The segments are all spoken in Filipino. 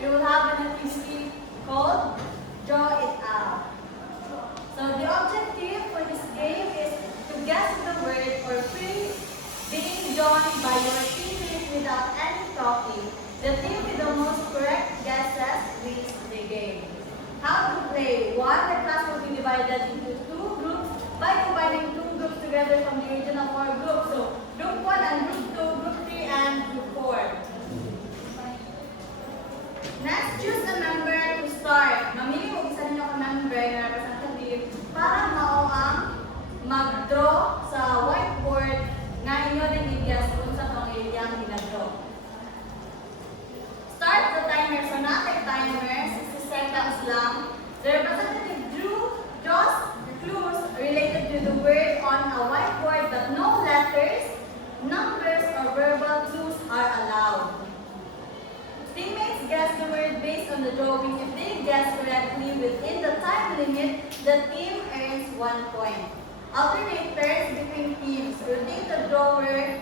we will have an activity called Draw It Out. So the objective for this game is to guess the word or phrase being drawn by your teammates without any talking. The team with the most correct guesses wins the game. How to play? One, the class will be divided into two groups by combining two groups together from the original four groups. So group 1 and group 2, group 3 and group 4. Next, choose a member to start. Mamili mo isa ninyo ka member na representative para mao ang mag-draw sa whiteboard na inyo din i-guess kung sa itong iyang ginag-draw. Start the timer. So natin timer, 60 seconds lang. The representative draws clues related to the word on a whiteboard but no letters, numbers, or verbal clues are allowed. Teammates guess the word based on the drawing. If they guess correctly within the time limit, the team earns 1 point. Alternate turns between teams. Rotate the drawer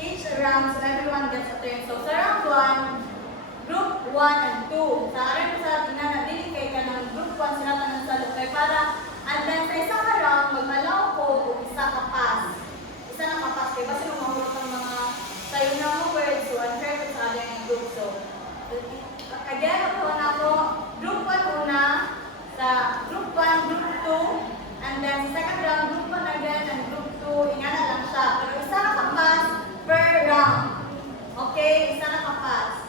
each round so everyone gets a turn. So sa round 1, group 1 and 2. Sa akin sa tingnan na dili kay ka ng group 1 sila tanong sa lukay para and then sa isa ka round mag-allow ko o isa ka pass. Isa na ka pass kay kasi mahulog ang mga sayo na mo words so unfair ko sa other ng group. So again, ako na ako group 1 una sa group 1, group 2 and then sa second round group 1 again and group 2 ingana lang siya. Pero isa na ka pass per round. Okay, isa na ka pass.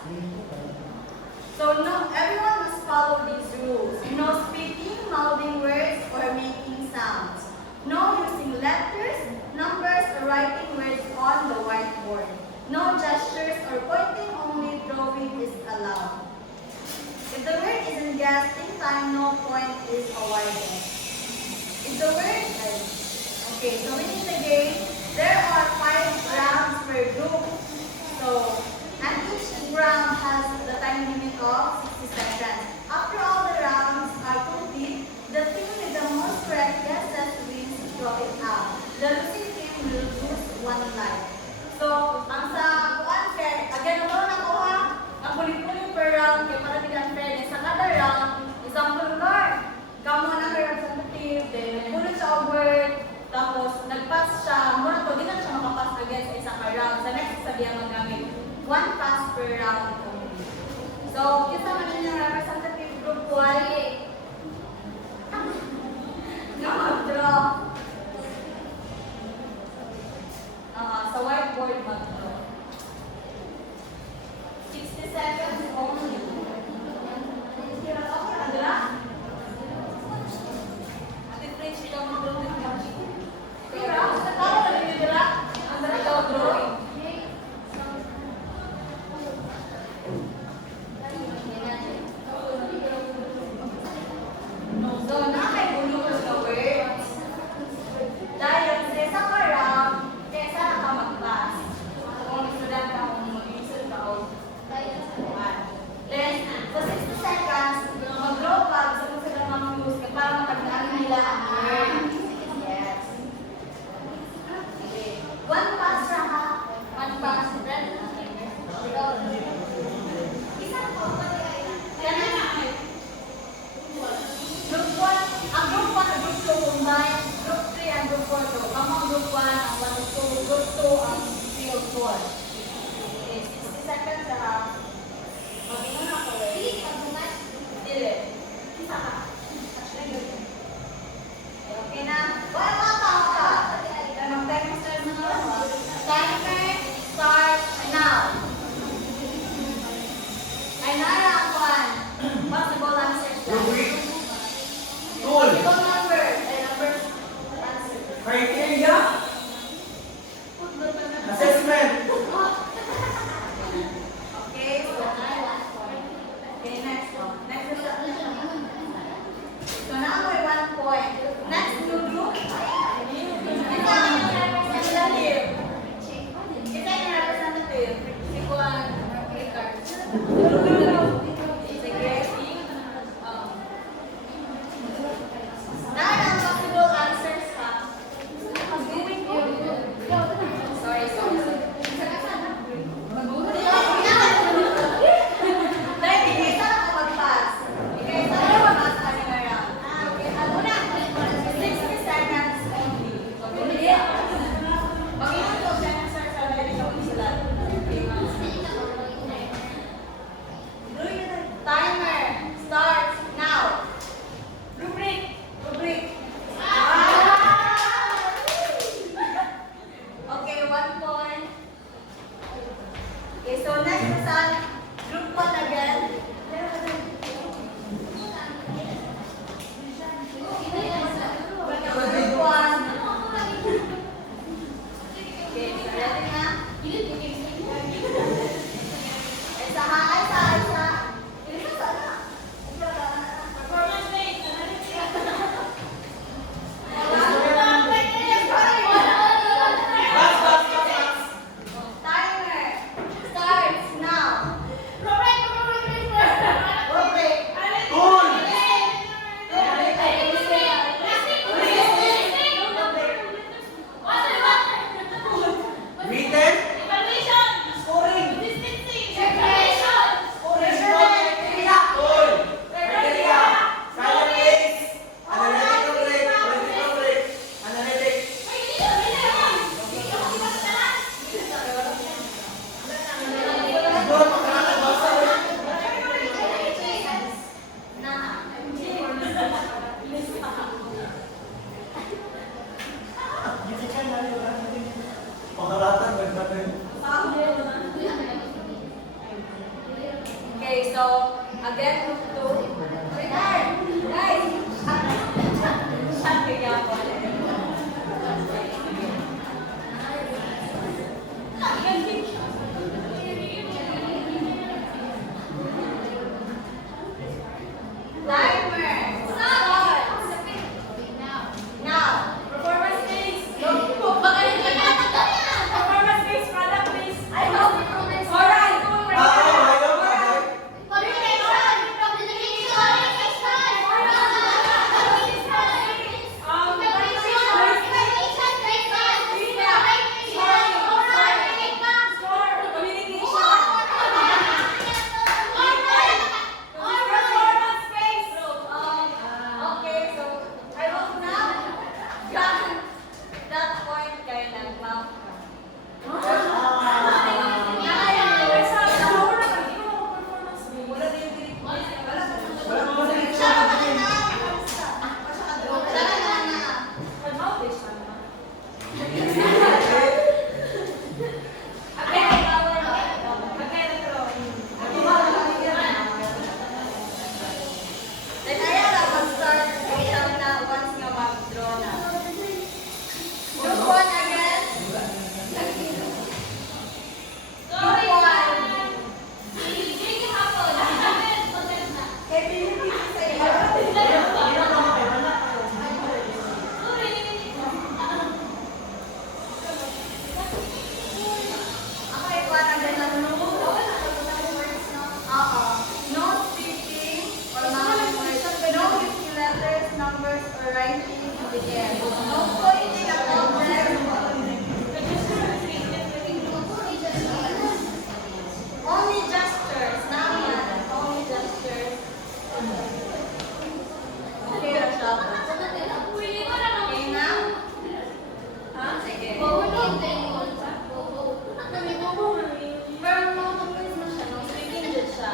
So no, everyone must follow these rules. No speaking, mouthing words, or making sounds. No using letters, numbers, or writing words on the whiteboard. No gestures or pointing, only drawing is allowed. If the word isn't guessed in time, no point is awarded. If the word is... Okay, so in the game, there are 5 rounds per group. So, and each round has the time limit of 60 seconds. After all the rounds are complete, the team with the most correct guesses wins to draw it out. The losing team will lose 1 life. So, ang sa kuan kay again ako na ko ha, ang kulit-kulit per round kay para di unfairness. Sa kada round, example guard, kamo na representative, then nagpulot sa word, tapos nagpass siya, muna to, di na siya makapass again sa isang round. Sa next sabihan magamit 1 pass per round only. So, kita man ninyo representative group 1 na mag-draw. Sa whiteboard mag-draw. 60 seconds only. Okay, Andra? Ate Prince, ikaw mag-draw din ka. Kira, sa tao na rin yung dira? Andra, ikaw drawing. So, nakaibulo sa words. Dahil sa isang round, kesa na ka mag-pass. Kung isulat ka, kung mag-isip ka, o then, sa 60 seconds, mag-draw ka, gusto mo sila mag-use ka para matagdaan nila ang word. Yes. Okay. 1 pass siya ha. 1 pass. Then, isang po, yan na. Group 1, ang group 1 at group 2 combine, group 3 and group 4. So, ang group 1, ang 1 at 2, group 2, ang 3 at 4. Okay, 60 seconds ha. Mag-inom na ako eh. Hindi, mag-inom. Dili. Isa ka. Okay na? Wala mga tao ka. Mag-timer start na nga. Timer start now. Ay, nara ang 1. Possible answers lang. Possible number. Ay, number answer. Criteria? Assessment? Okay, so okay, next one. Next is so now we're 1 point. Next new group. Kita ang representative. Kita yung representative. Si Juan Ricard. Sige. Nine ang possible answers ka. Sorry, sorry. Dahil Okay, so again, group 2. Guys! Sabi nga po. Timer. Start. Now. Performance please. Performance please. Product please. I hope improvements. Alright. Performance please. Okay, so I will now grant that point kay Nagmam. Group 1 again. Group 1. Okay, kuha na din ang no speaking or mouthing words. No using letters, numbers, or writing in the air. No pointing at objects. Only gestures. Now yan. Only gestures. Okay na siya. Okay na? Ha? Sige. Pero no words na siya. No speaking din siya.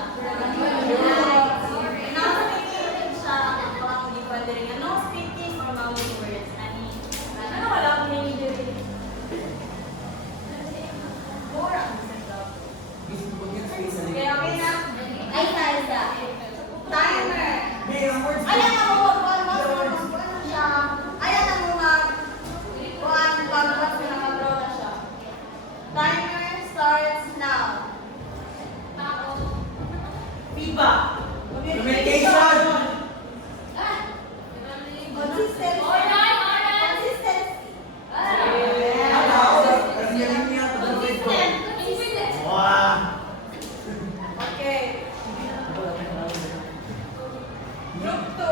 No speaking din siya. Parang hindi pa din yan. No speaking or mouthing words. Ano wala akong hindi din? Mura ang setup. Okay, okay na? Ay, Taisa. Timer. Ayan na mo, ano siya? Ayan na mo, pag-watch na nakadraw na siya. Timer starts now. FIBA. Communication. Consistency. Okay. Group 2.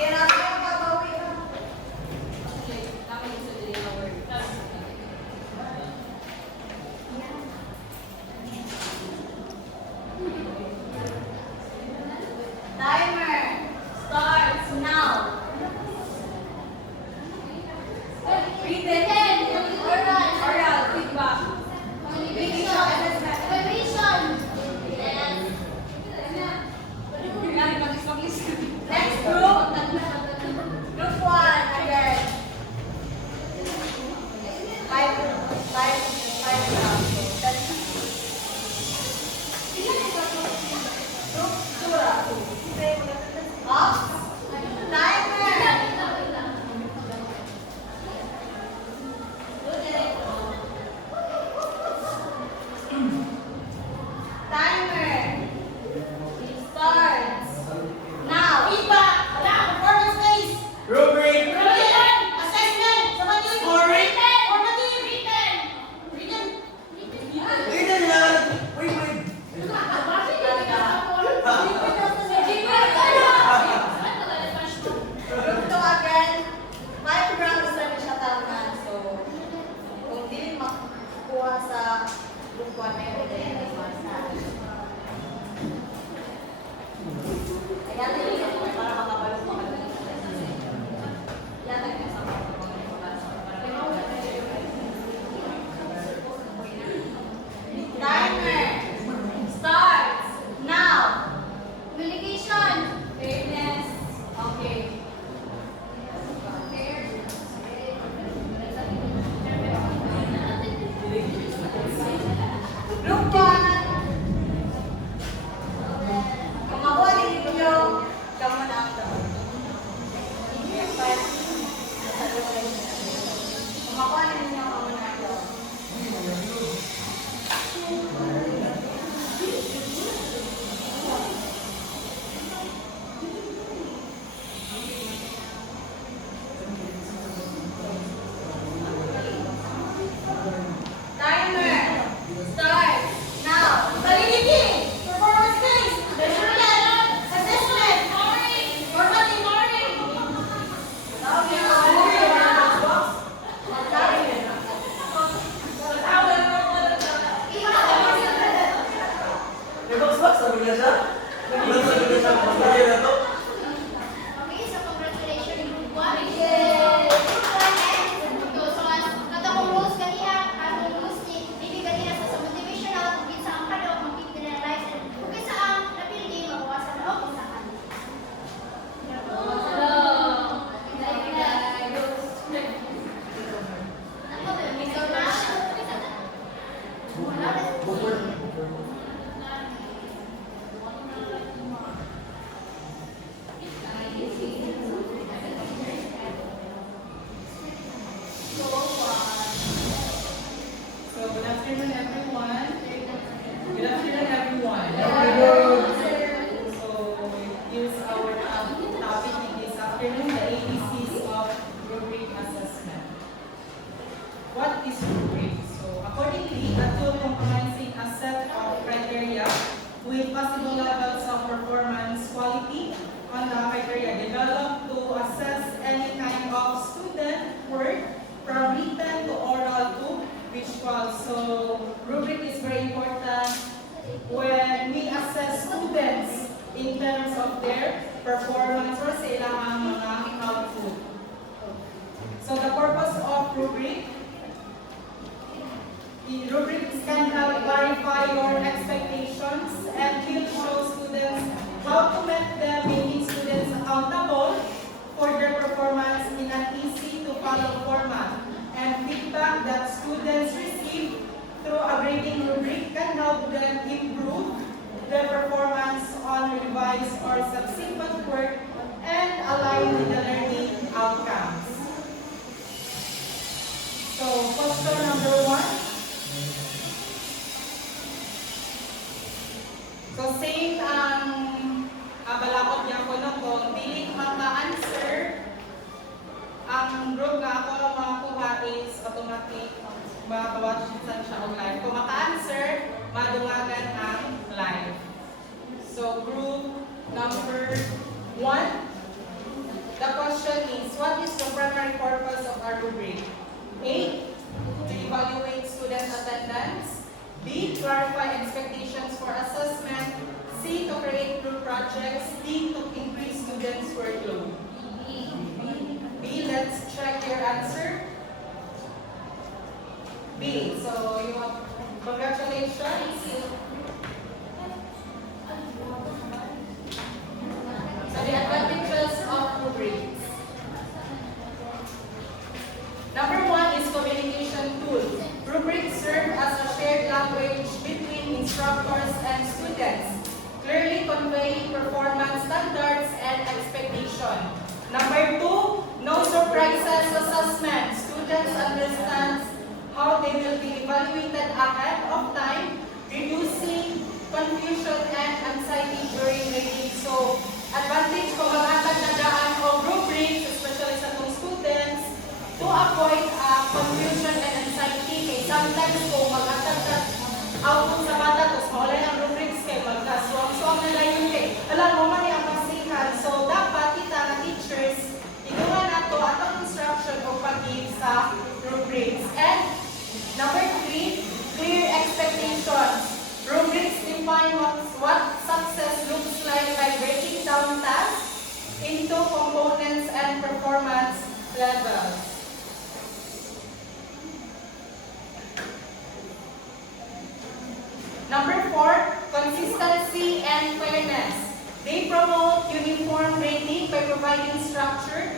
Kaya kayo babawi na. So, good afternoon, everyone. Good afternoon, everyone. So, here's our topic in this afternoon, the ABCs of rubric assessment. What is rubric? So, accordingly, a tool comprising a set of criteria with possible levels of performance quality on the criteria developed to assess any kind of student work from written to oral to visual. So, rubric is very important when we assess students in terms of their performance or sa ilang mga output. So, the purpose of rubric, the rubrics can help clarify your expectations and will show students how to make them, making students accountable for their performance in an easy-to-follow format. And feedback that students receive through a grading rubric can help them improve their performance on revised or subsequent work and align with the learning outcomes. So, question number 1. So, same ang balakot niya ko no kung piling maka-answer ang group nga ako ang makakuha is automatic makawatch siya on live. Kung maka-answer, madungagan ang live. So, group number 1. The question is, what is the primary purpose of our rubric? A. To evaluate student attendance. B. Clarify expectations for assessment. C. To create group projects. D. To increase students' workload. B. Let's check your answer. B. So, you have congratulations. So, the advantages of rubrics. Number 1 is communication tool. Rubrics serve as a shared language between instructors and students, clearly conveying performance standards and expectation. Number 2, no surprises assessment. Students understand how they will be evaluated ahead of time, reducing confusion and anxiety during grading. So, advantage kung mag-atag na daan o rubrics, especially sa itong students, to avoid confusion and anxiety. Kaya sometimes kung mag-atag na output sa bata, tapos maulay ang rubrics kay magkasuwang-suwang nila yun kay alam mo man yung masihan. So, dapat kita na teachers, inuwan na to atong instruction o pag-give sa rubrics. And number 3, clear expectations. Rubrics define what success looks like by breaking down tasks into components and performance levels. Number 4, consistency and fairness. They promote uniform grading by providing structure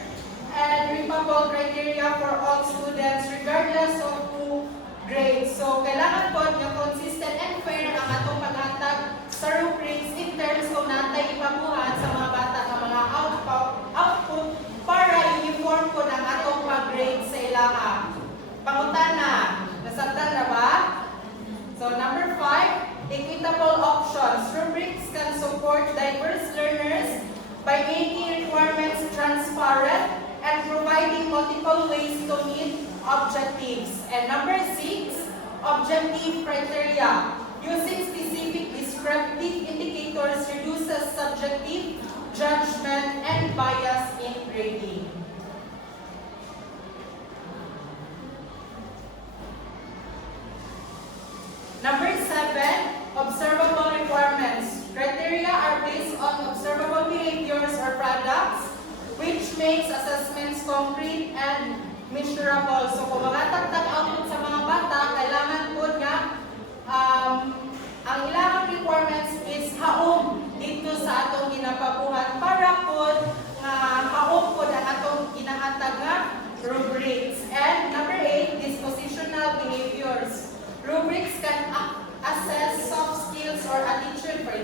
and repeatable criteria for all students regardless of who grades. So, kailangan po yung consistent and fair ang atong paghatag sa rubrics in terms kung natay ipabuhat sa mga bata ng mga output para uniform po ng atong pag-grade sa ilaha. Pangutana, nasabtan na ba? So, number 5, equitable options. Rubrics can support diverse learners by making requirements transparent and providing multiple ways to meet objectives. And number 6, objective criteria. Using specific descriptive indicators reduces subjective judgment and bias in grading. Number 7, observable requirements. Criteria are based on observable behaviors or products, which makes assessments concrete and measurable. So, kung magatagtag output sa mga bata, kailangan po nga ang ilang requirements is haom dito sa atong ginapabuhat para po nga haom po ang atong ginahatag nga rubrics. And number 8, dispositional behaviors. Rubrics can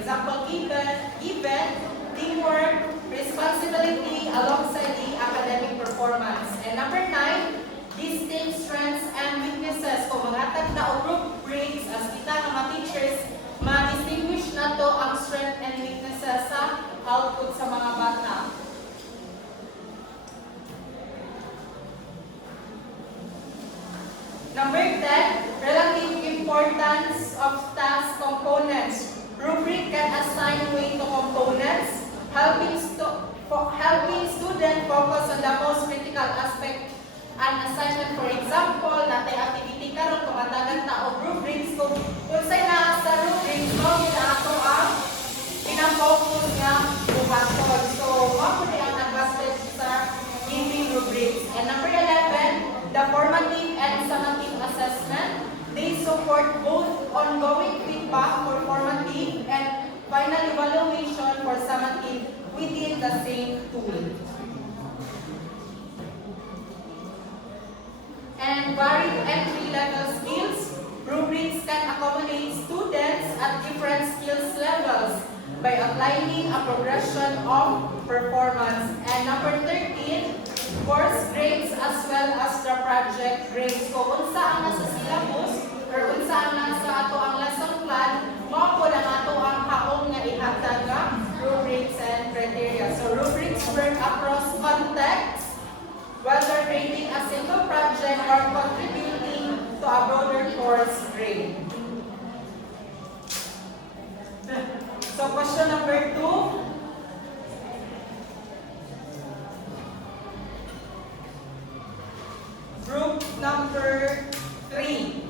example, given, teamwork, responsibility alongside the academic performance. And number 9, distinct strengths and weaknesses. Kung maghatag na o group breaks, as kita nga mga teachers, ma-distinguish na to ang strength and weaknesses sa output sa mga bata. Number 10, relative importance of task components. Rubric can assign weight to components, helping student focus on the most critical aspect and assignment. For example, natay activity karon kumatagan ta og rubrics kung unsay naa sa rubrics mo gid ato ang pinang-focus nga buhaton. So, mao pud ang advantage sa giving rubrics. And number 11, the formative and summative assessment. They support both ongoing feedback for formative and final evaluation for summative within the same tool. And varied entry-level skills. Rubrics can accommodate students at different skills levels by outlining a progression of performance. And number 13, course grades as well as the project grades. Kung unsa ang nasa syllabus or unsa ang nasa ato ang lesson plan, mao po ang ato ang haong nga ihatag nga rubrics and criteria. So rubrics work across contexts, whether grading a single project or contributing to a broader course grade. So question number 2. Group number 3.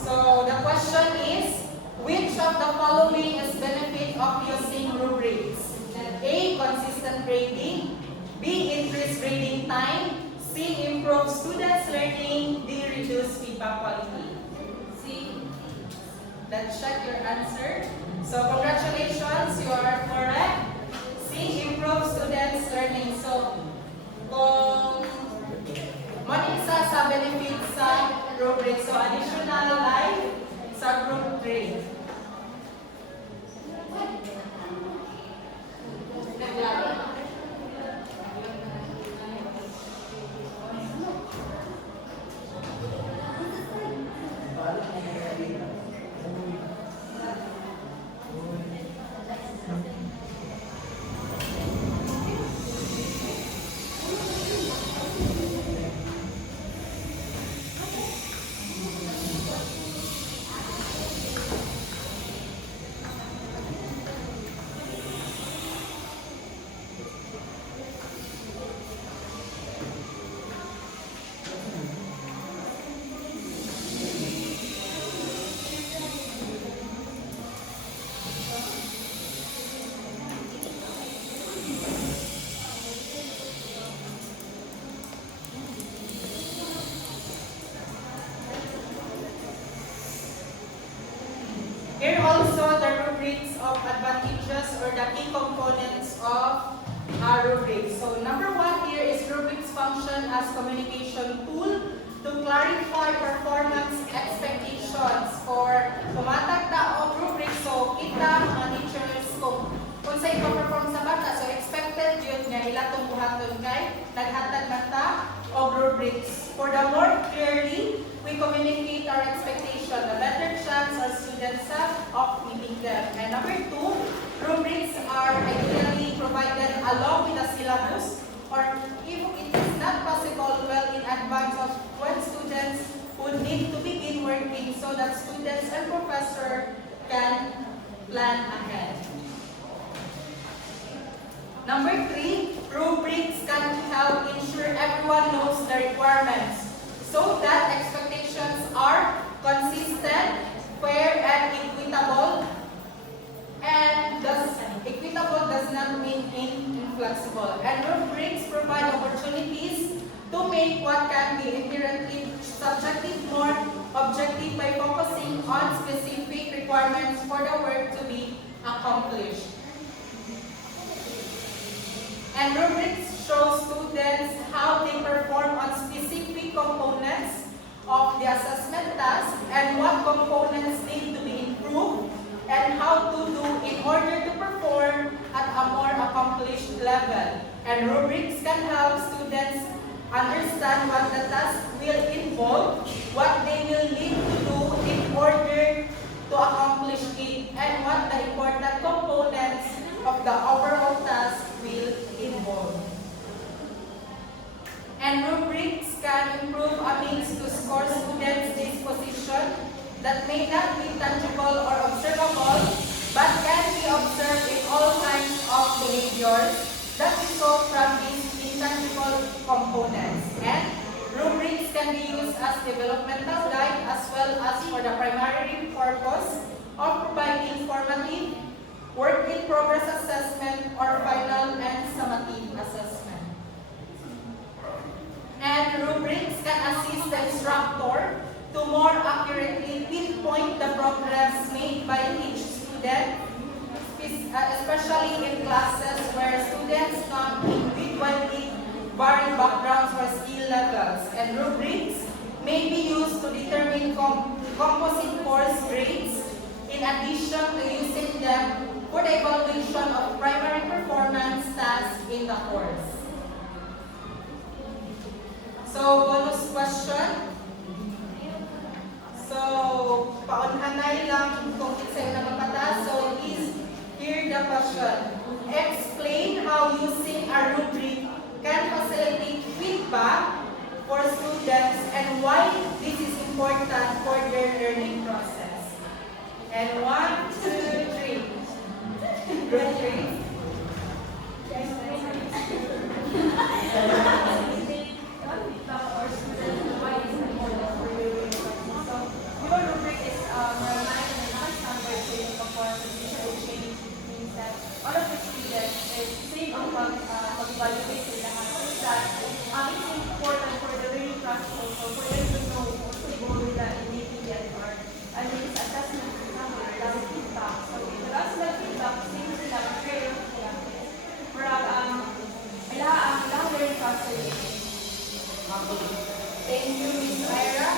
So the question is, which of the following is benefit of using rubrics? A. Consistent grading. B. Increased grading time. C. Improve students' learning. D. Reduce feedback quality. C. Let's check your answer. So congratulations, you are correct. C. Improve students' learning. So kung money sa benefits sa rubric. So additional life sa group 3. Here also the rubrics of advantages or the key components of a rubric. So number 1 here is rubrics function as communication tool to clarify performance expectations for tumatag ta og rubric. So kita mga teachers kung sa ipa-perform sa bata, so expected yun nga ila tong buhaton kay naghatag na ta og rubrics. For the more clearly we communicate our expectation, the better chance our students have of meeting them. And number 2, rubrics are ideally provided along with the syllabus, or if it is not possible, well in advance of when students would need to begin working so that students and professor can plan ahead. Number 3, rubrics can help ensure everyone knows the requirements so that expectations are consistent, fair, and equitable. And thus, equitable does not mean inflexible. And rubrics provide opportunities to make what can be inherently subjective more objective by focusing on specific requirements for the work to be accomplished. And rubrics show students how they perform on specific components of the assessment task and what components need to be improved and how to do in order level. And rubrics can help students understand what the task will involve, what they will need to do in order to accomplish it, and what the important components of the overall task will involve. And rubrics can improve a means to score students' disposition that may not be tangible or observable, but can be observed in all kinds of behaviors that result from these intangible components. And rubrics can be used as developmental guide as well as for the primary purpose of providing formative, work-in-progress assessment, or final and summative assessment. And rubrics can assist the instructor to more accurately pinpoint the progress made by each student, especially in classes where students come in with widely varying backgrounds or skill levels. And rubrics may be used to determine composite course grades in addition to using them for the evaluation of primary performance tasks in the course. So, bonus question. So, paunhanay lang kung isa na mapata. So, is here the question. Explain how using a rubric can facilitate feedback for students and why this is important for their learning process. And 1, 2, 3. Good, 3. All of the students is same ang pag-evaluate sa lahat. So that it's important for the learning process also for them to know also go with the making the or this assessment for example, dapat feedback. So if there is no feedback, same sila mag-share sila. Para ilang learning process. Thank you, Ms. Ira.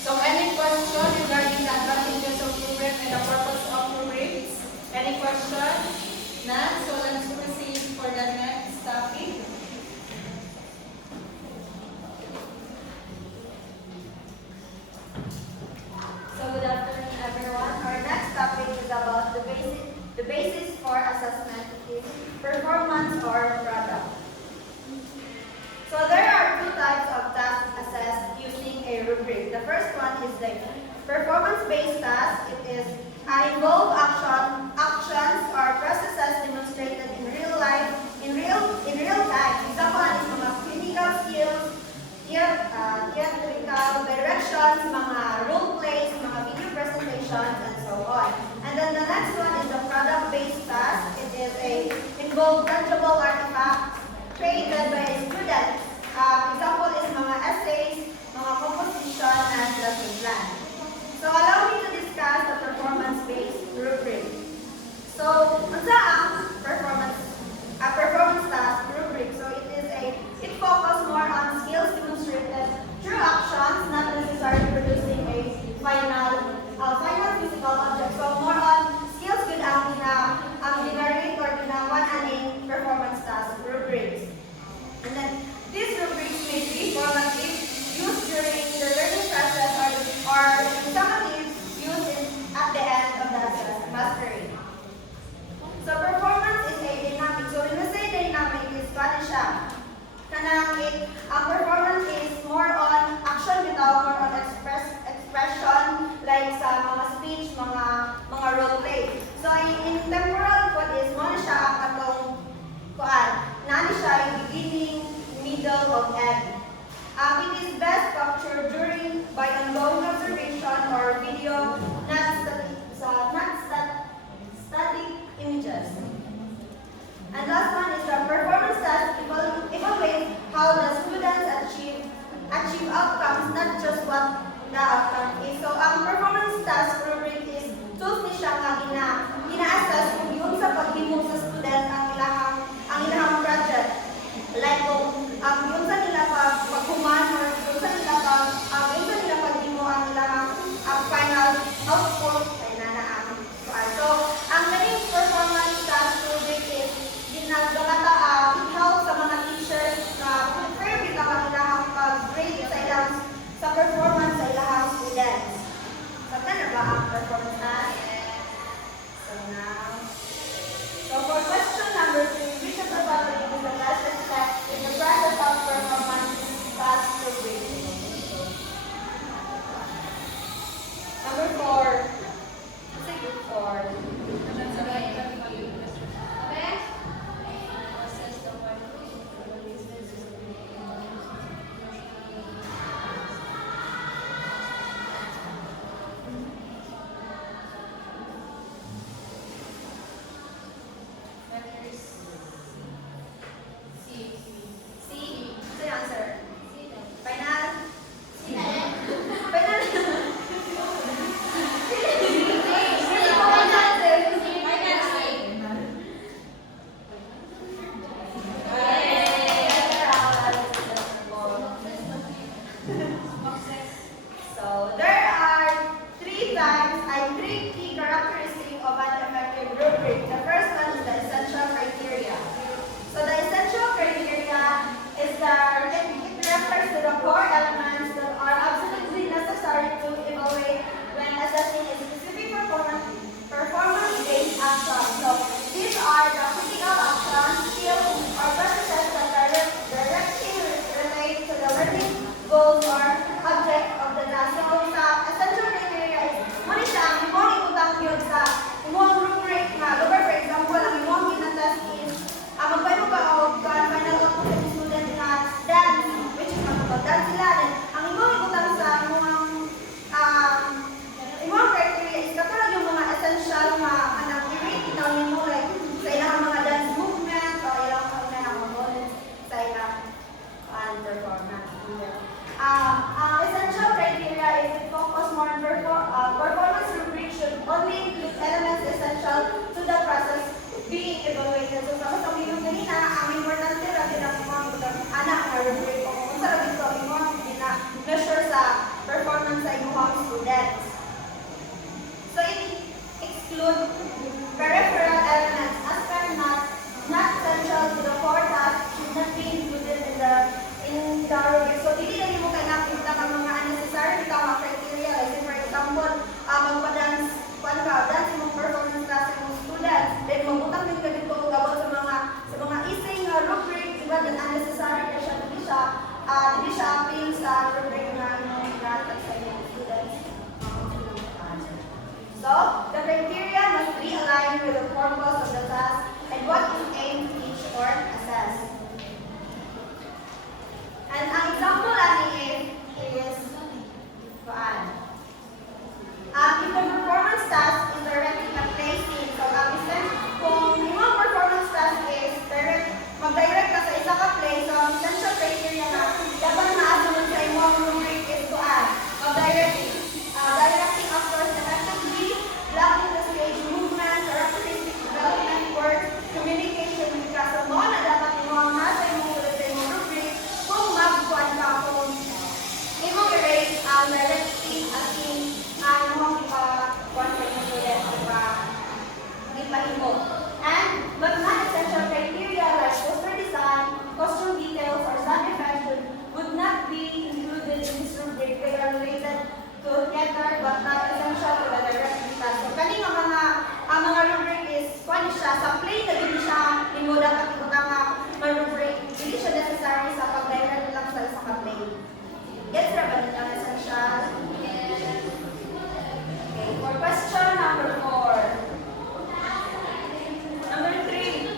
So, any question regarding the advantages of rubric and the purpose of rubrics? Any question? None? So, let's proceed for the next topic. So good afternoon, everyone. Our next topic is about the basis for assessment is performance or product. So there are two types of tasks assessed using a rubric. The first one is the performance-based task. It is involve actions or processes demonstrated in real life, in real time. Example is mga clinical skills, theatrical directions, mga role plays, mga video presentations, and so on. And then the next one is the product-based task. It is involve tangible artifacts created by a student. Example is mga essays, mga composition, and lesson plan. So allow me to discuss the performance-based rubric. So, unsa ang performance task rubric? So it focuses more on skills demonstrated through actions, not necessarily producing a final physical object. So more on skills good ang generate or ginawan aning performance task rubrics. And then these rubrics may be formative, used during the learning process or summative, include peripheral elements as per not central to the core task should not be included in the rubric. So dili na mo kay nakita ang mga unnecessary bitaw mga criteria, like say for example, magpa-dance dance mo performance class sa mga students, then mabutang din ka dito about sa mga ising rubric, diba, then unnecessary na siya, hindi siya appeal sa rubric na ginatag sa inyong students. So, the criteria must be aligned with the purpose of the task and what is aimed to teach or assess. And ang example natin is if the performance task is directly placing, so kung yung performance task is mag-direct ka sa isa ka place, so ang essential criteria na dapat maasunod sa imong rubric is directing actors effectively, blocking the stage movement, characteristic development, work, communication with class. So mo na dapat imong nasa imong rubric kung magkuhan ka kung imong i-rate directing as in imong ipa-kuhan sa imong student, ipahimo. And but non-essential criteria like poster design, costume details, or sound effects would not be included in this rubric. They are related to theater but not essential to the direct task. So kani ang mga rubric is kuan siya sa play na dili siya imo dapat ibutang nga rubric, dili siya necessary sa pag-direct lang sa isa ka play. Gets ra ba nila ang essential? Okay, for question number 4. Number 3.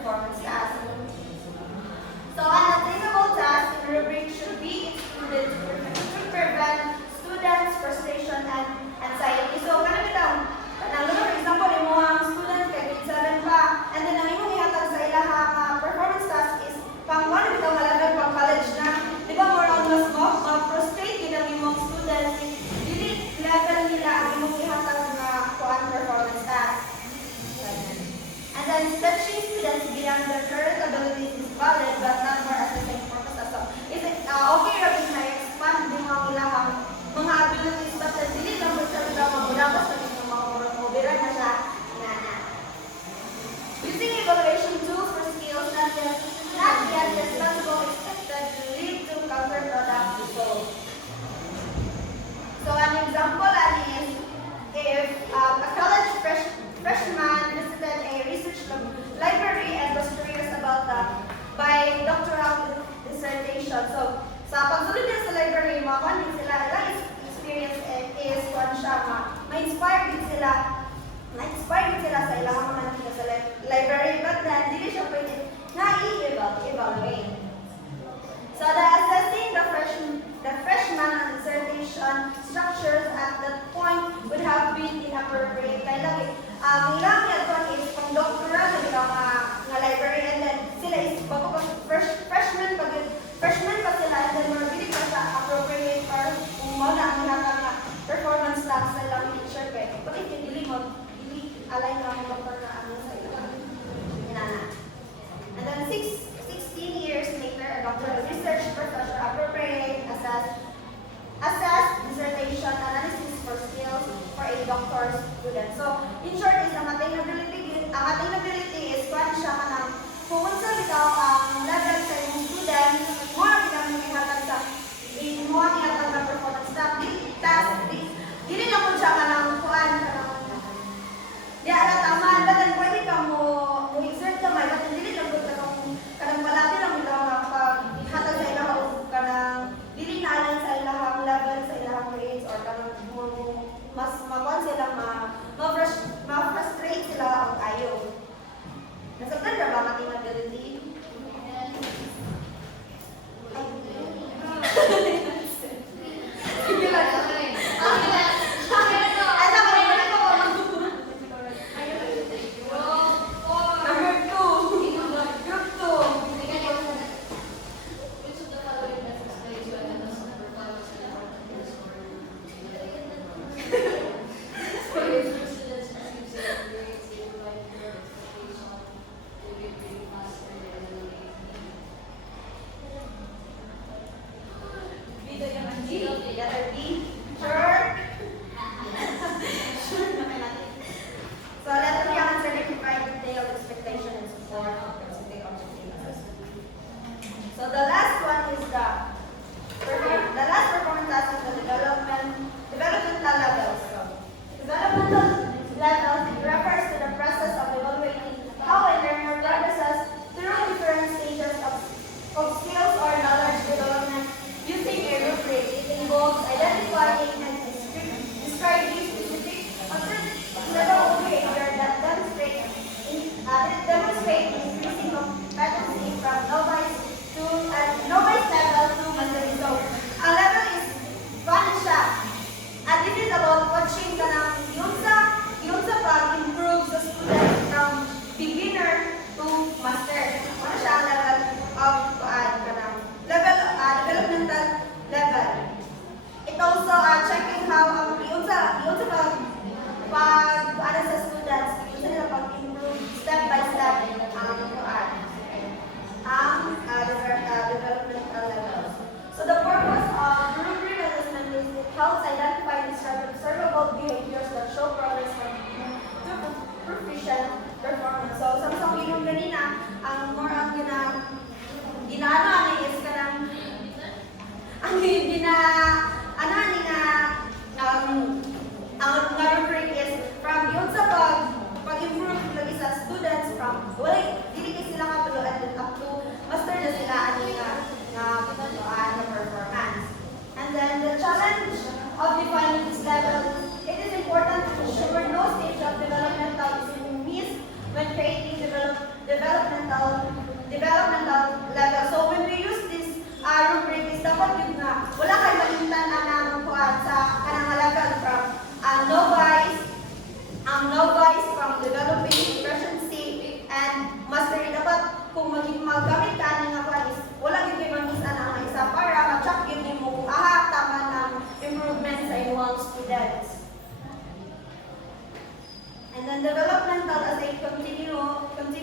Performance task. So an attainable task in rubric should be excluded to prevent students' frustration and anxiety. So kanang bitaw, for example, imo ang students kay grade 7 pa, and then ang imong ihatag sa ilahang performance task is pang one bitaw nga level pang college na. Di ba more on mas frustrate gid ang imong students, dili level nila ang imong ihatag nga kuan performance task. And then teaching students beyond their current abilities is valid but not for assessing purposes. So, is it okay ra na expand din ang ilahang mga abilities but dili lang mo siya bitaw magudapos sa inyong mga mobira na siya na. Using evaluation tools for skills not yet responsible expected to lead to counterproductive results. So an example is if a college freshman visited a research library and was curious about by doctoral dissertation. So, sa pagsulod niya sa library, mga sila, ilang experience is kung siya, ma-inspire din sila sa ilang mga nakita sa library, but then, hindi siya pwede na i-evaluate. So, the assessing the freshman on dissertation structures at that point would have been inappropriate. ilang yadon is pang doctoral nga library, and then sila is bago pa freshman pa sila, and then more really pa sa appropriate or kung mo na ang nga performance lang sa ilang teacher kay bakit yung dili alay na ang doktor na ano sa ilang inana. And then 16 years later, a doctoral research professor appropriate assess dissertation analysis for skills for a doctor's student. So, in short is ang attainability is kung siya ka ng kung unsa bitaw ang level sa imong student, mo ang pinamihatag sa mo ang ihatag na performance task. Dili lang po siya ka ng kuan ka ng di ala taman, badan pwede ka mo exert kamay, badan dili lang po ka kanang balati lang bitaw nga paghatag sa ilang ka ng dili na alang sa ilang level, sa ilang grades, or kanang mas makuan sila ma-frustrate sila ang ayaw. Nasabtan na ba attainability? Sige lang. Letter B, sure. So letter B, ang answer to provide detailed expectation and support of specific objective assessment. So the last one is the last performance task is the developmental levels. So developmental levels refers to the process of evaluating how a learner progresses through different stages of skills or knowledge development using a rubric. It involves identifying and describing specific level of behavior that demonstrate increasing competency from novice level to mastery. So, ang level is paano siya? And this is about coaching ka ng yung sa pag-improve sa student from beginner to master. Ano siya ang level of developmental level. It also checking how yung sa pag sa students, yung sa pag-improve step by step developmental levels. So the purpose of rubric assessment is it helps identify observable behaviors that show progress from to proficient performance. So sa pinong ganina, ang more ang ginaano is kanang ang ang rubric is from yun sa pag-improve lagi sa students from dili kay sila katulo and then up to master na sila ani nga performance. And then the challenge of defining this level, it is important to ensure no stage of developmental is missed when creating developmental level. So when we use this rubric is dapat yun na wala kayo malintan ang kuan sa kanang level from novice from developing proficiency and mastery. Dapat kung magamit ka nga kuan is wala gyud kay mangisa na ang isa para ma-check gyud nimo kung tama ang improvement sa inyong students. And then developmental as a continuum, its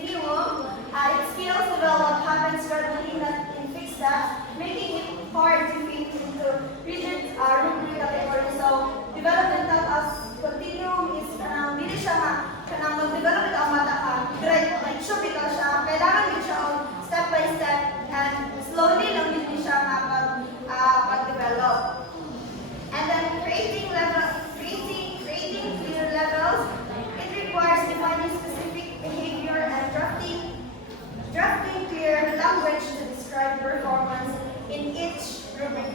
skills develop happens gradually, not in fixed steps, making it hard to fit into rigid rubric category. So developmental as continuum is dili siya mag-develop ito ang mata ka, like siya bitaw siya, kailangan din siya step by step and slowly lang din siya pag-develop. And then creating clear levels, it requires defining specific behavior and drafting clear language to describe performance in each rubric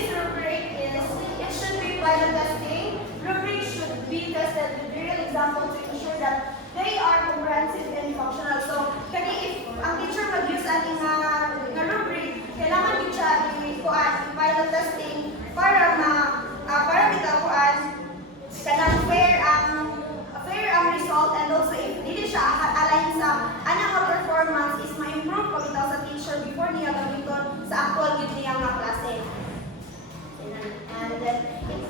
this rubric is, it should be pilot testing. Rubric should be tested with real examples to ensure that they are comprehensive and functional. So, kani if ang teacher mag-use ani nga rubric, kailangan din siya i-pilot testing para para bitaw kanang fair ang result, and also if dili siya align sa anang performance is ma-improve pagitaw sa teacher before niya gamiton sa actual gid niya nga klase. And then it's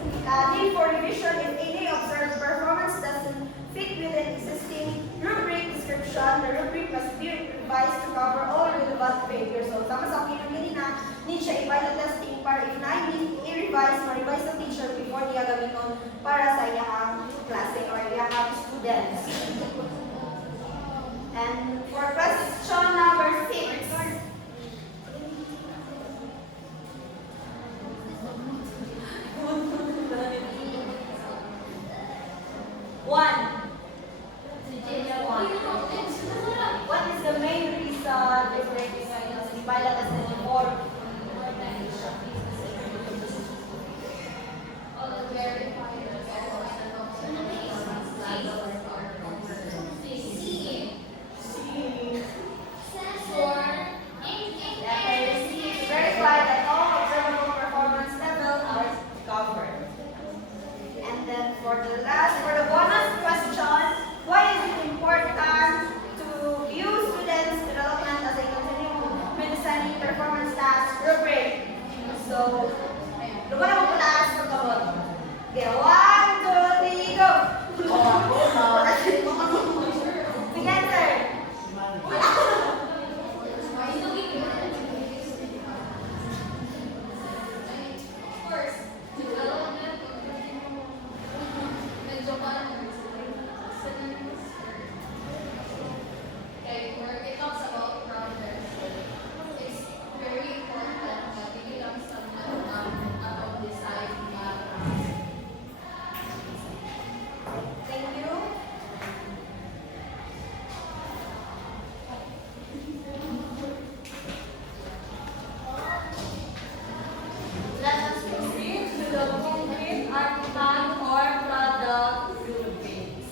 need for revision if any observed performance doesn't fit with an existing rubric description. The rubric must be revised to cover all relevant failures. So sama sa pinagili na need siya i-pilot testing para if na i-revise, ma-revise sa teacher before niya gamiton para sa iyang klase or iyang students. And for question number 6. One. What is the main reason if pilot testing for? Verify that all observable performance levels are covered. And then for the bonus question, why is it important to view students' development as a continuing medicine performance task rubric? So, lumana mo pala as pagkabot. Okay, 1, 2, 3, go! Sige, sir. Thank you. Let us proceed to the concrete artifact or product rubrics.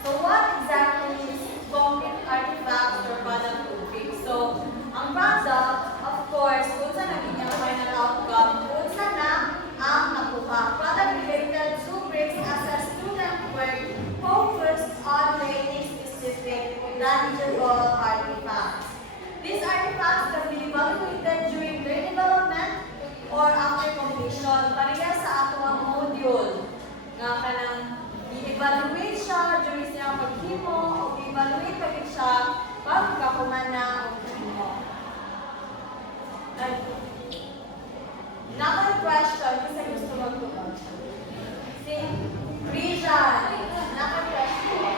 So what exactly is concrete artifacts or product rubrics? So, ang product, of course, kung saan naging yung final outcome, kung saan na ang nakuha. Product-related rubrics assess student work focused on creating specific tangible artifacts. These artifacts can be evaluated during their development or after completion. Pareha sa ato ang module. Nga kanang i-evaluate siya during siyang paghimo o i-evaluate pa rin siya pag kakuman na o paghimo. Another question, kasi gusto magtugon. Si Rijan, another question.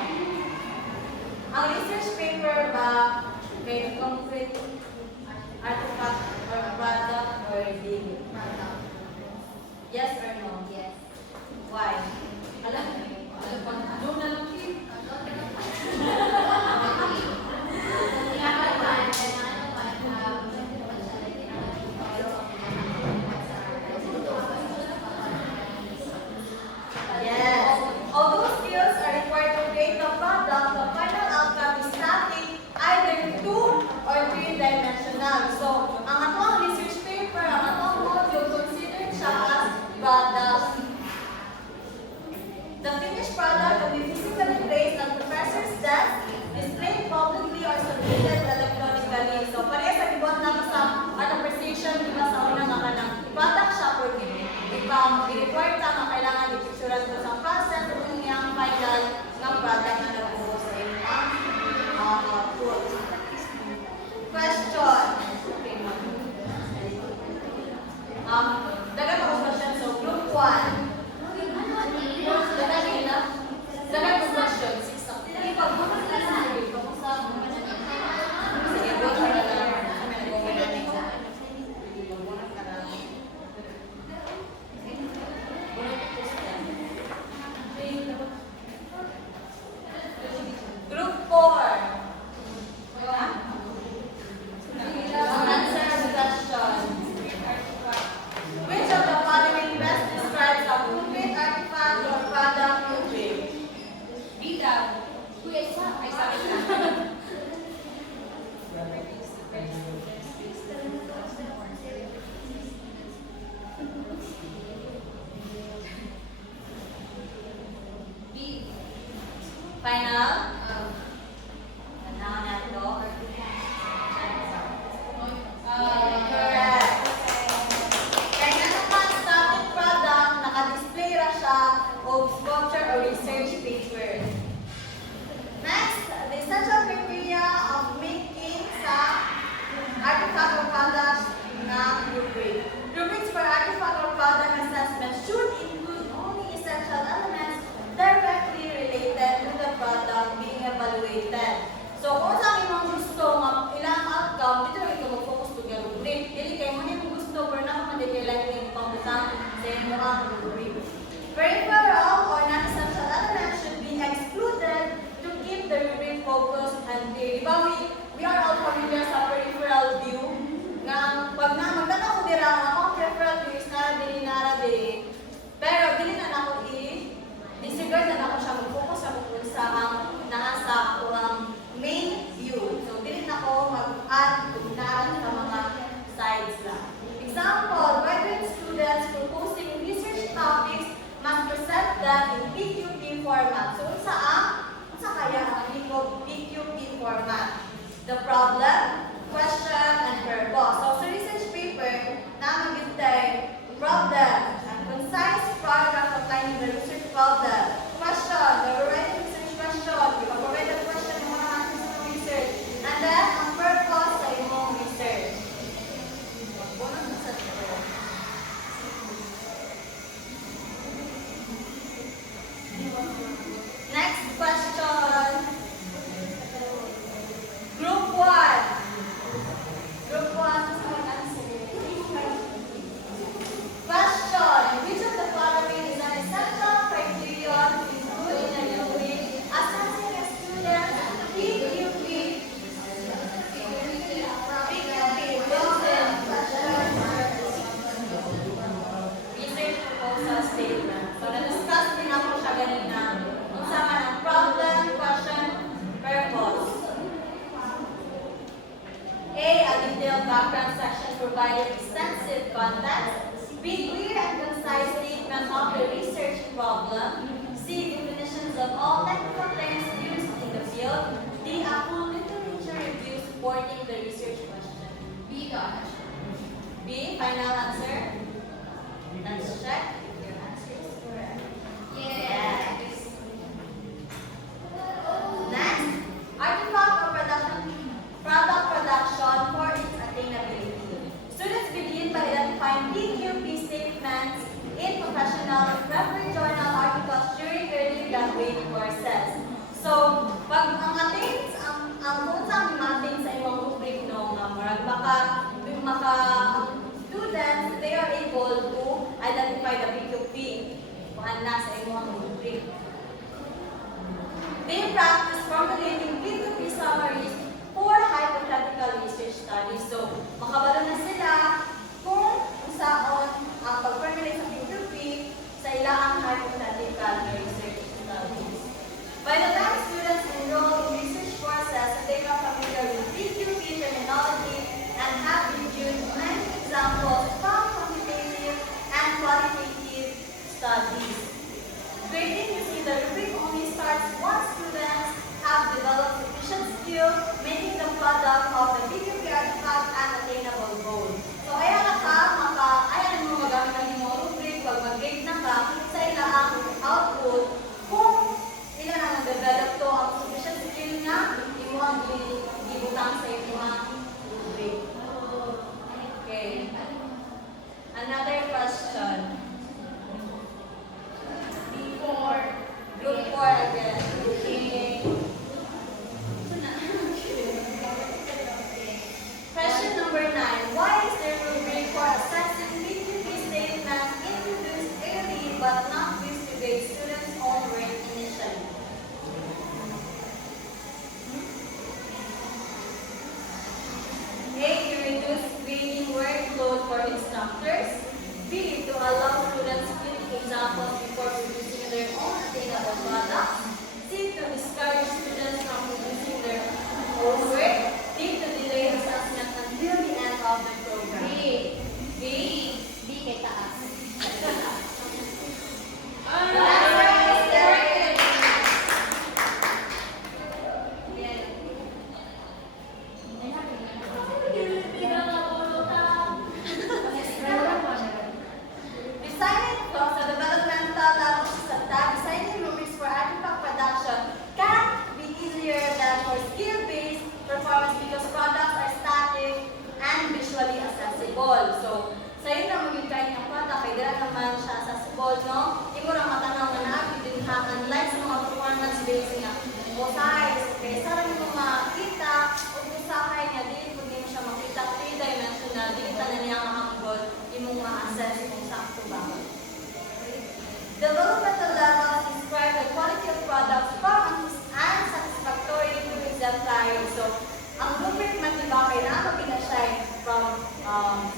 Ang research paper ba may concrete artifact or product or deal? Yes or no? Yes. Why? Alam ko, doon na lang Kim. Yes. Although skills are required to create the product, the final outcome is nothing either two or three-dimensional. So, ang atong research paper, ang atong module, considered siya as product. The finished product will be physically placed on professor's desk, displayed publicly or submitted electronically. So, pareha sa gibon lang sa presentation, di ba sa una nga kanang product siya for i-report ta nga kailangan i-picturean ko sa process kung niyang final ng product na nabuo sa inyong output. Question. Dagan ako question. So, group 1. Dagan ko question. Sige, pag-bukas na sa group. Sige, go ka na lang. Group 4. Answer the question. lang sa inyong rubric. Peripheral or non-essential elements should be excluded to keep the rubric focused and clear. Diba we are all familiar sa peripheral view? Nga, pag magtanaw ko dira, ang peripheral view is nara diri. Pero dili na ako disregard na ako siya mag-focus sa kung sa ang nasa o ang main view. So dili na ako mag-add kung nara sa mga sides lang. Example, graduate students proposing research topics must present them in PQP format. So sa kaya ang PQP format? The problem, question, and purpose. So sa research paper, naman gitay problem, and concise paragraph outlining the research problem. Question, the variety research question, we can provide the question ng mga answers sa research. And then, ang purpose sa imong research. Next question. Group 1. Group 1, who's going to answer? Question. Which of the following is an essential criterion to include in a rubric assessing a student's PQP? Research proposal statement. So, na-discuss din ako siya ganina. Kung saan man ang problem, question, purpose. A. A detailed background section providing extensive context. B. Clear and concise statement of the research problem. C. Definitions of all technical terms used in the field. D. A full literature review supporting the research question. B. B. Final answer? Let's check if your answer is correct. Yes. Next, artifact or product production for its attainability. Students begin by identifying PQP statements in professional and reference journal articles during early graduate courses. So, pag ang attains, ang kung saan ma-attain sa imong rubric no, maka students, they are able to identify the PQP ma-assess kung sakto ba. Developmental levels describe the quality of products from unsatisfactory to exemplary. So, ang rubric man diba kailangan pinasya from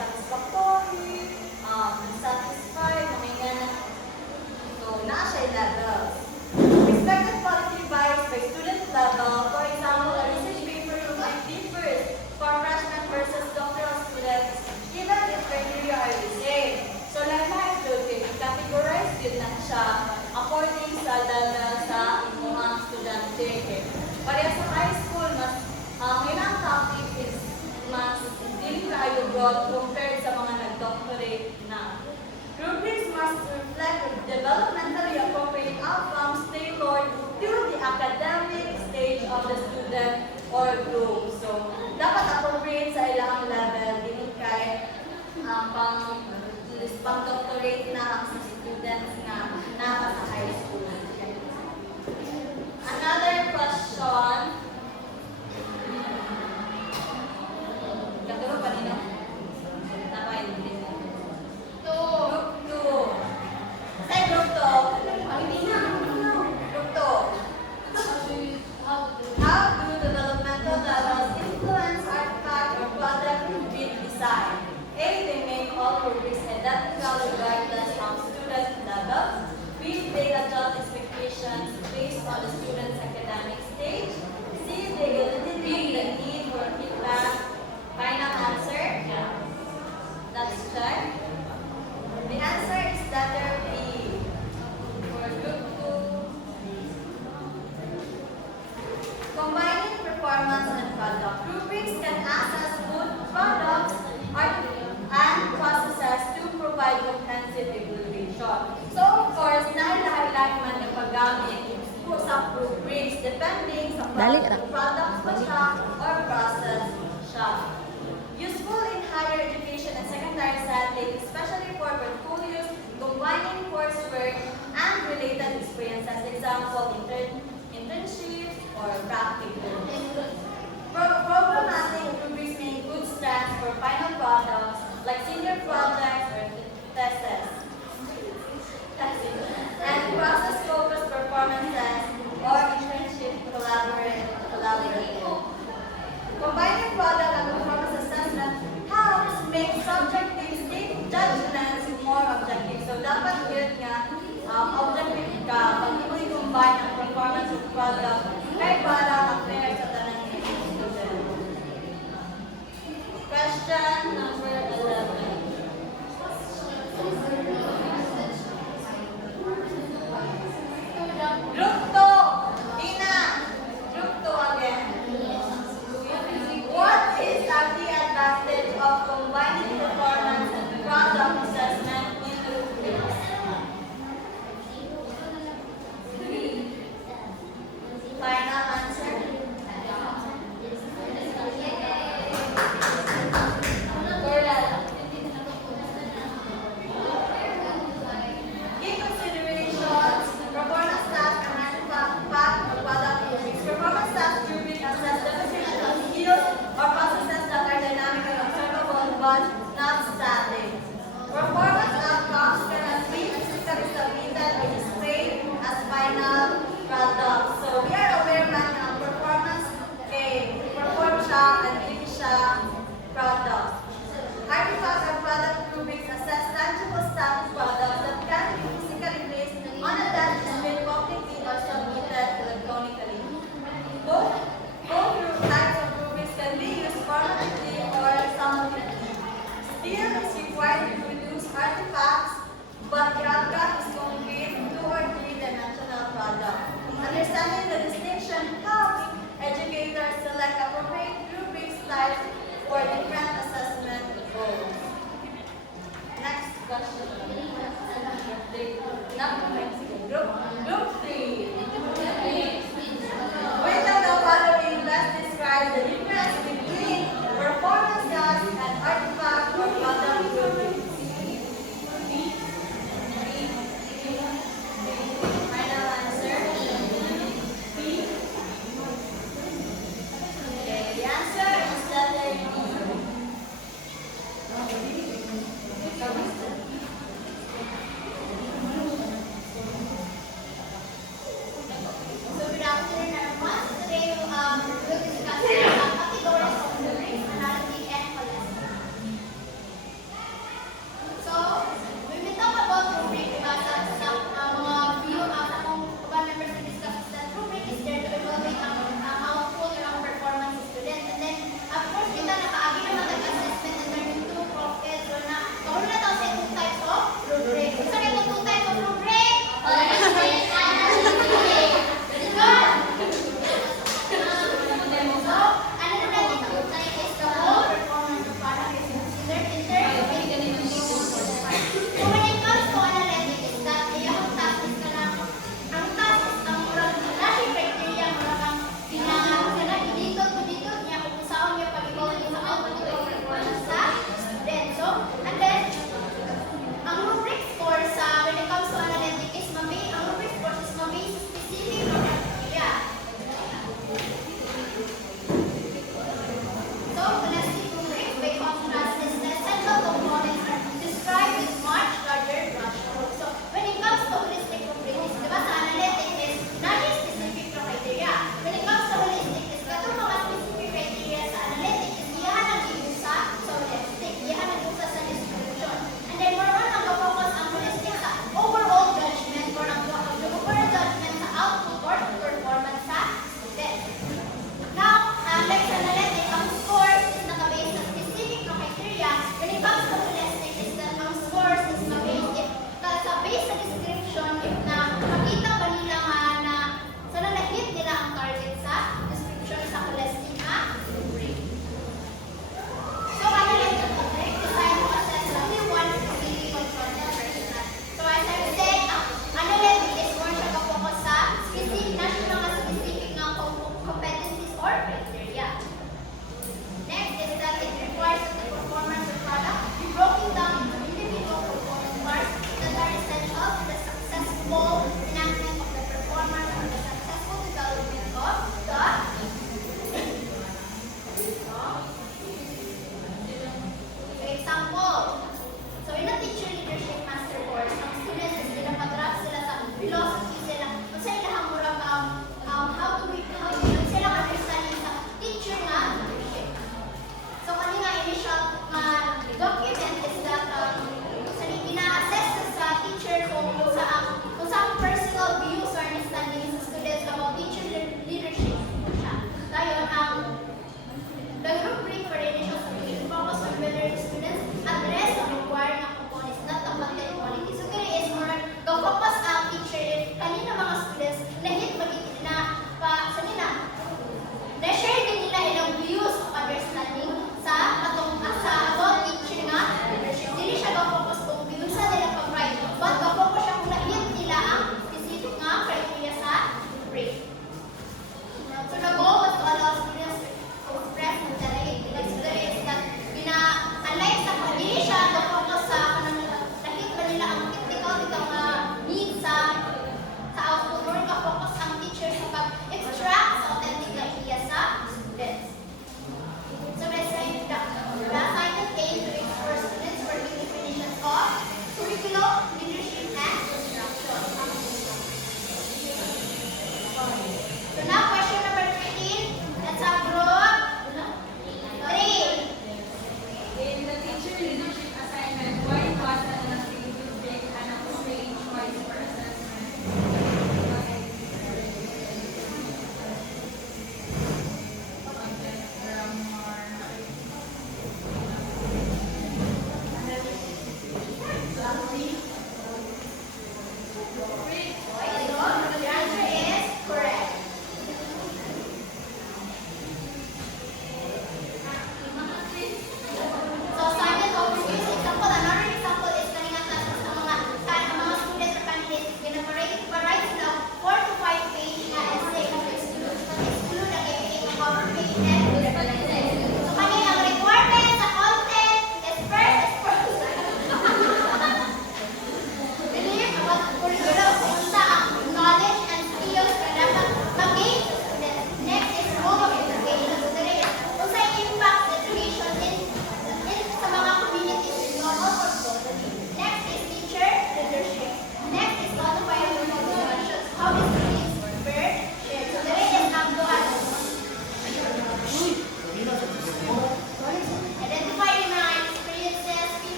satisfactory, unsatisfied, mga so, na-siya levels. Expected quality varies by student level. For example, a research paper might differ for freshman versus doctoral students, even if criteria are the same. So, like my student, categorize din na siya according sa level sa mga estudyante. Pareha sa high school, mas ilang topic is mas hindi tayo broad compared sa mga nag-doctorate na. Rubrics must reflect the developmentally appropriate outcomes tailored to the academic stage of the student or group. So, dapat appropriate sa ilang level, din kay pang-doctorate na ang sa students na nasa sa high school. Another question. Katuro pa nino? Tama yun. Group 2. Say group 2. Group 2. How do developmental levels influence artifact or product with design? A. They make all rubrics identical regardless of student level. B. They adjust expectations based on the student's academic stage. C. They eliminate the need for feedback. Final answer? Let's check. The answer is letter B. For group 2. Combining performance and product. Rubrics can assess both products and processes to provide comprehensive evaluation. So, of course, na-highlight man yung paggamit sa rubrics depending sa products ba siya or process siya. Useful in higher education and secondary settings, especially for portfolios, combining coursework and related experiences, example, internships or practical. Programmatic rubrics may include strengths for final products like senior projects or theses, and process-focused performances or internship collaborative. Combining product and performance assessment helps make subjective state judgments more objective. So, dapat yun nga, objective ka, pag mo i-combine ang performance of product, kaya para compare sa tanang student. Question number 11. Group 2. Tina. Group 2 again. What is the advantage of combining performance and product assessment in rubrics? Final answer? Correct.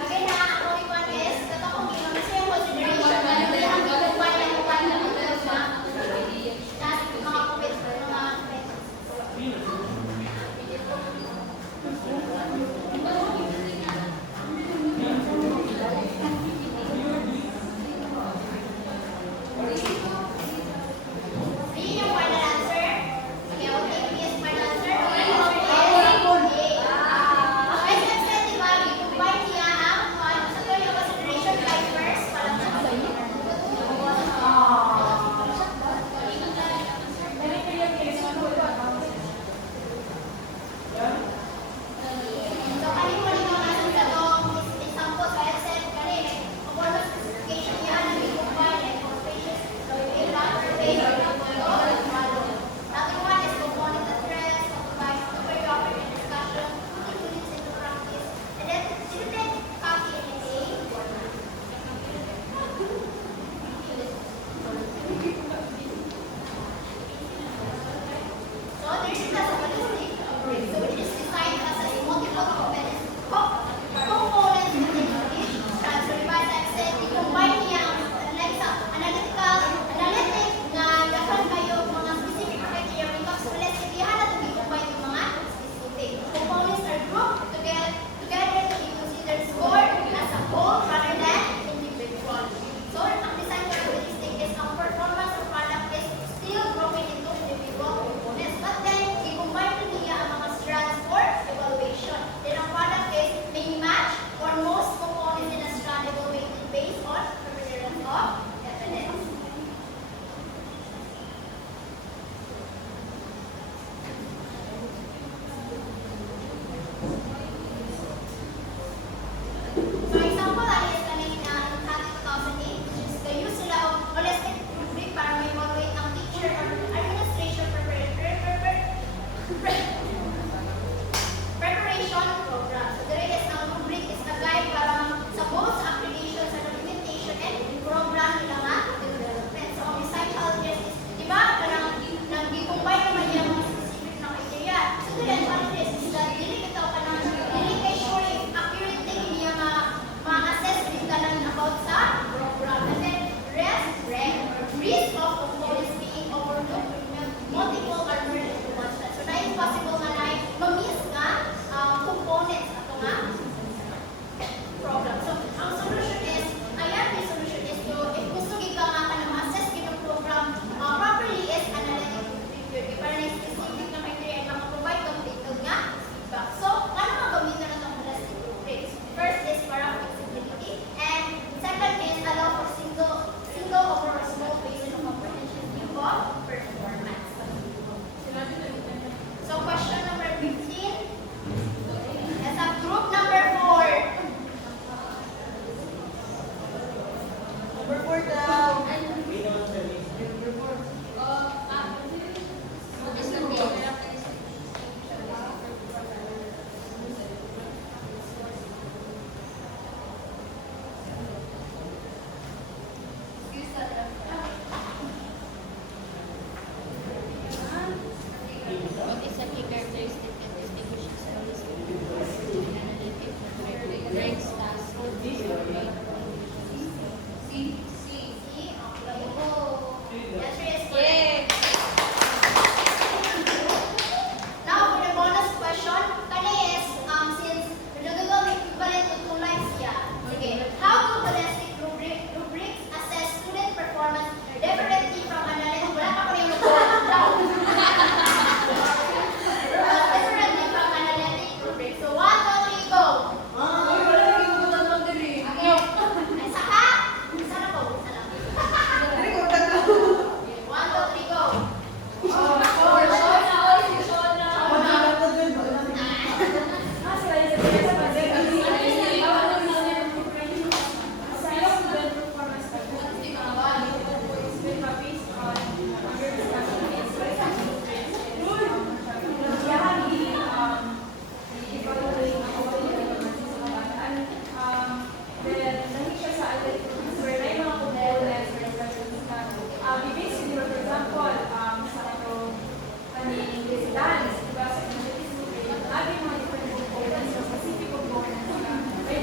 Again,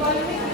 evaluate